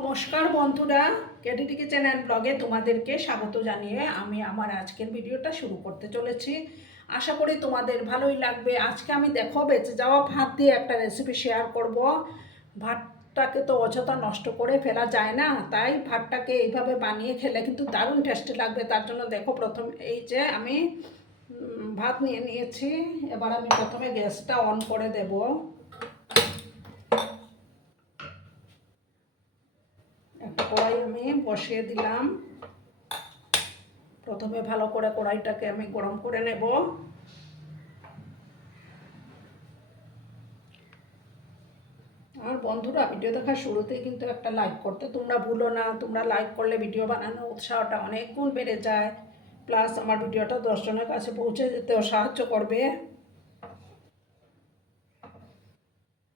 নমস্কার বন্ধুরা কেডিটি kitchen and ব্লগে তোমাদেরকে স্বাগত জানিয়ে আমি আমার আজকের ভিডিওটা শুরু করতে চলেছি। আশা করি তোমাদের ভালোই লাগবে। আজকে আমি দেখো, বেঁচে যাওয়া ভাত দিয়ে একটা রেসিপি শেয়ার করব। ভাতটাকে তো অযথা নষ্ট করে ফেলা যায় না, তাই ভাতটাকে এইভাবে বানিয়ে খেলে কিন্তু দারুণ টেস্টি লাগবে। তার জন্য দেখো, প্রথম এই যে আমি ভাত নিয়ে নিয়েছি। এবার আমি প্রথমে গ্যাসটা অন করে দেবো একটা কড়াই আমি বসিয়ে দিলাম। প্রথমে ভালো করে কড়াইটাকে আমি গরম করে নেব। আর বন্ধুরা, ভিডিও দেখার শুরুতেই কিন্তু একটা লাইক করতে। তোমরা ভুলো না, তোমরা লাইক করলে ভিডিও বানানোর উৎসাহটা অনেক গুণ বেড়ে যায়। প্লাস আমার ভিডিওটা দশজনের কাছে পৌঁছে যেতেও সাহায্য করবে।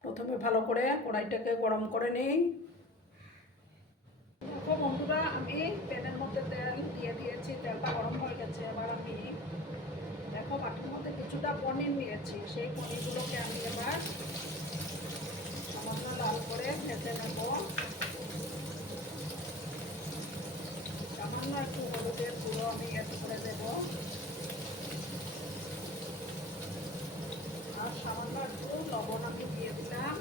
প্রথমে ভালো করে কড়াইটাকে গরম করে নিই। দেখো বন্ধুরা, আমি প্যানের মধ্যে তেল দিয়ে দিয়েছি, তেলটা গরম হয়ে গেছে, এবার আমি দেখো বাটির মধ্যে কিছুটা পনির নিয়েছি, সেই পনিরগুলোকে আমি এবার সামান্য লাল করে ভেজে নেব। সামান্য একটু হলুদের গুঁড়ো আমি অ্যাড করে দেব আর সামান্য একটু লবণ আমি দিয়ে দিলাম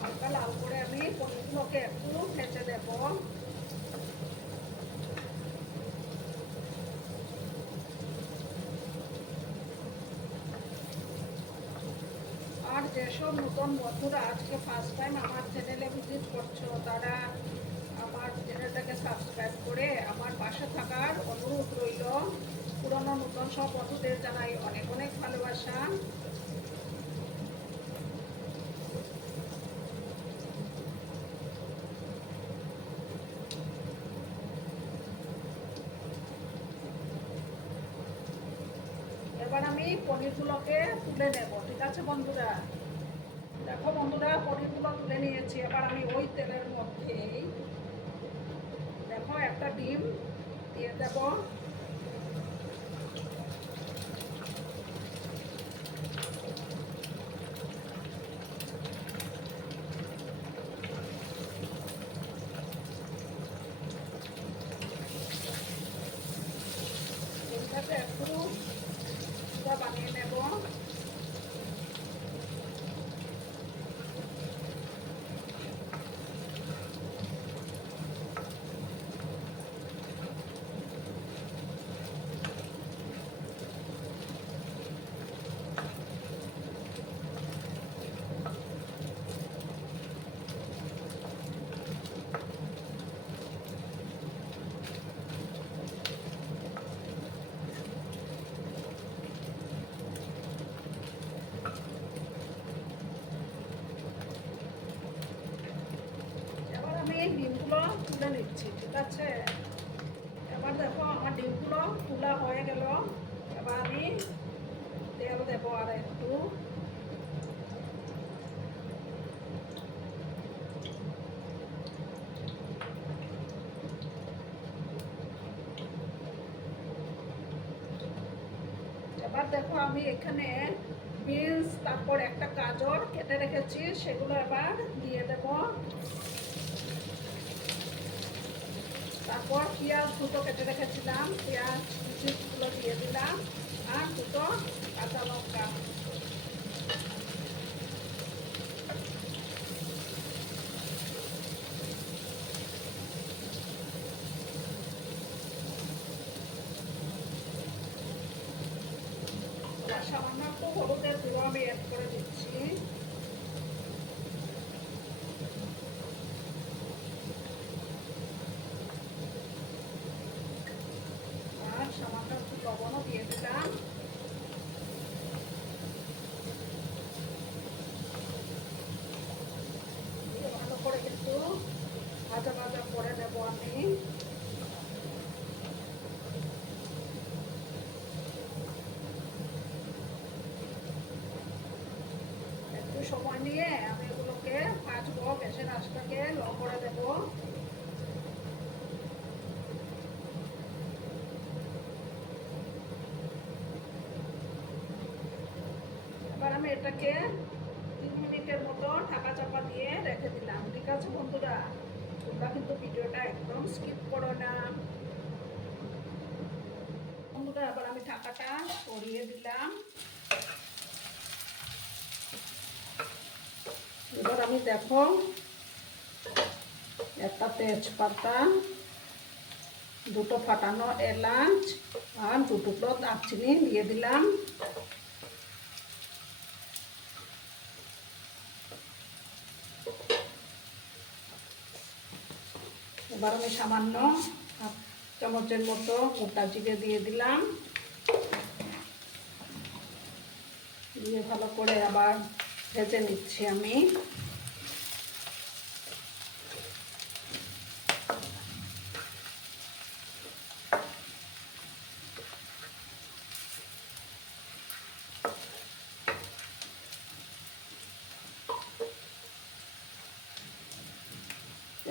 হালকা লাল করে আমি পনিরগুলোকে একটু ভেজে দেব আর যেসব নতুন বন্ধুরা আজকে ফার্স্ট টাইম আমার চ্যানেলে ভিজিট করছ, তারা আমার চ্যানেলটাকে সাবস্ক্রাইব করে আমার পাশে থাকার অনুরোধ রইল। পুরনো নতুন সব বন্ধুদের জানাই অনেক অনেক ভালোবাসা। এবার আমি পনিরগুলোকে তুলে নেব, ঠিক আছে বন্ধুরা? দেখো বন্ধুরা, পনিরগুলো তুলে নিয়েছি। এবার আমি ওই তেলের মধ্যেই দেখো একটা ডিম দিয়ে দেব ডিমটাকে একটু পুরো বানিয়ে নেব এবার আমি এই ডিমগুলো তুলে নিচ্ছি ঠিক আছে। এবার দেখো আমার ডিমগুলো তোলা হয়ে গেল। এবার আমি তেল দেবো আর একটু। এবার দেখো আমি এখানে বিনস, তারপর একটা গাজর কেটে রেখেছি, সেগুলো এবার দিয়ে দেব। তারপর পেঁয়াজ দুটো কেটে রেখেছিলাম পেঁয়াজ কুচিগুলো দিয়ে দিলাম আর দুটো কাঁচা লঙ্কা আর সামান্য একটু হলুদের গুঁড়ো আমি অ্যাড করে দিচ্ছি আর সামান্য একটু লবণও দিয়ে দিলাম এটাকে ল করে দেব এবার আমি এটাকে তিন মিনিটের মতো ঢাকা চাপা দিয়ে রেখে দিলাম। ঠিক আছে বন্ধুরা? তোমরা কিন্তু ভিডিওটা একদম স্কিপ করো না। বন্ধুরা, এবার আমি ঢাকাটা সরিয়ে দিলাম। এবার আমি দেখো একটা তেজপাতা, দুটো ফাটানো এলাচ আর দুটো দারচিনি দিয়ে দিলাম। এবার আমি সামান্য হাফ চামচের মতো গোটা জিরে দিয়ে দিলাম। দিয়ে ভালো করে আবার ভেজে নিচ্ছি আমি।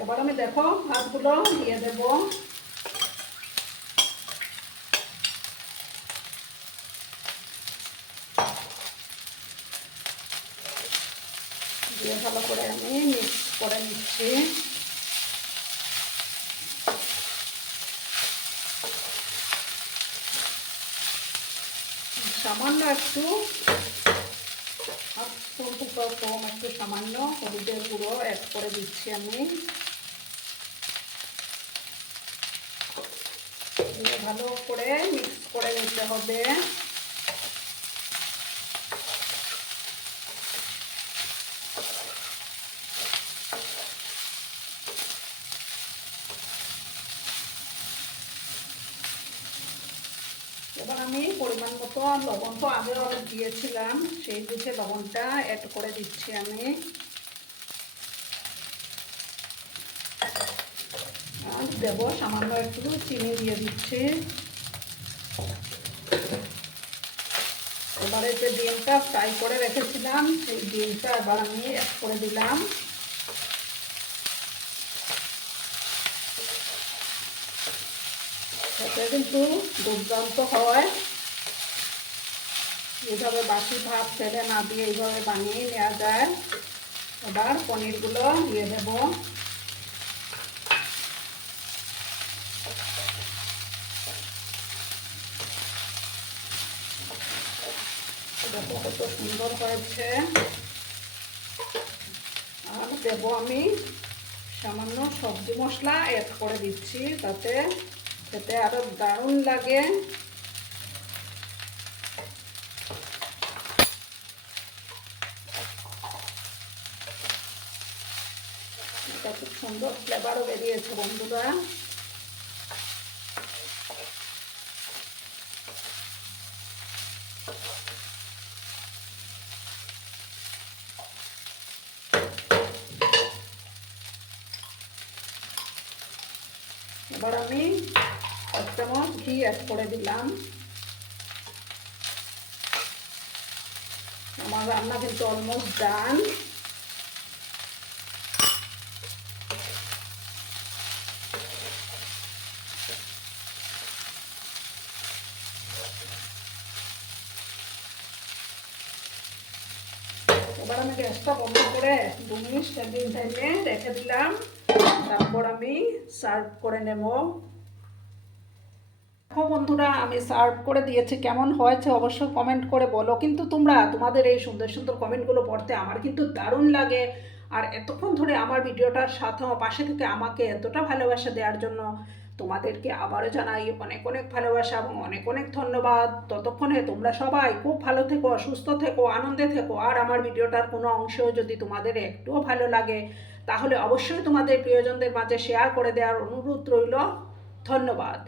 এবার আমি দেখো ভাতগুলো দিয়ে দেব। দিয়ে ভালো করে আমি মিক্স করে নিচ্ছি। সামান্য একটু কম, একটু সামান্য হলুদের গুঁড়ো অ্যাড করে দিচ্ছি আমি দিয়ে ভালো করে মিক্স করে নিতে হবে। এবার আমি পরিমাণ মতো লবণ তো আগেও আমি দিয়েছিলাম, সেই বুঝে লবণটা অ্যাড করে দিচ্ছি আমি। আর দেব, সামান্য একটু চিনি দিয়ে দিচ্ছি। এবারে যে ডিমটা ফ্রাই করে রেখেছিলাম, সেই ডিমটা এবার আমি অ্যাড করে দিলাম। খেতে কিন্তু দুর্দান্ত হয়। এইভাবে বাসি ভাত ফেলে না দিয়ে এইভাবে বানিয়ে নেওয়া যায়। এবার পনিরগুলো দিয়ে দেব। দেখো কত সুন্দর হয়েছে আর দেব আমি সামান্য সবজি মশলা অ্যাড করে দিচ্ছি তাতে খেতে আরও দারুণ লাগে এটা খুব সুন্দর ফ্লেভারও বেরিয়েছে বন্ধুরা। এবার আমি এক চামচ ঘি অ্যাড করে দিলাম। আমার রান্না কিন্তু অলমোস্ট ডান এবার আমি গ্যাসটা বন্ধ করে দু মিনিট টাইমে রেখে দিলাম। তারপর আমি সার্ভ করে নেব। দেখো বন্ধুরা, আমি সার্ভ করে দিয়েছি, কেমন হয়েছে অবশ্যই কমেন্ট করে বলো। কিন্তু তোমরা, তোমাদের এই সুন্দর সুন্দর কমেন্টগুলো পড়তে আমার কিন্তু দারুণ লাগে। আর এতক্ষণ ধরে আমার ভিডিওটার সাথে পাশে থেকে আমাকে এতটা ভালোবাসা দেওয়ার জন্য তোমাদেরকে আবারও জানাই অনেক অনেক ভালোবাসা এবং অনেক অনেক ধন্যবাদ। ততক্ষণে তোমরা সবাই খুব ভালো থেকো, সুস্থ থেকো, আনন্দে থেকো। আর আমার ভিডিওটার কোনো অংশ যদি তোমাদের একটুও ভালো লাগে, তাহলে অবশ্যই তোমাদের প্রিয়জনদের মাঝে শেয়ার করে দেওয়ার অনুরোধ রইল। ধন্যবাদ।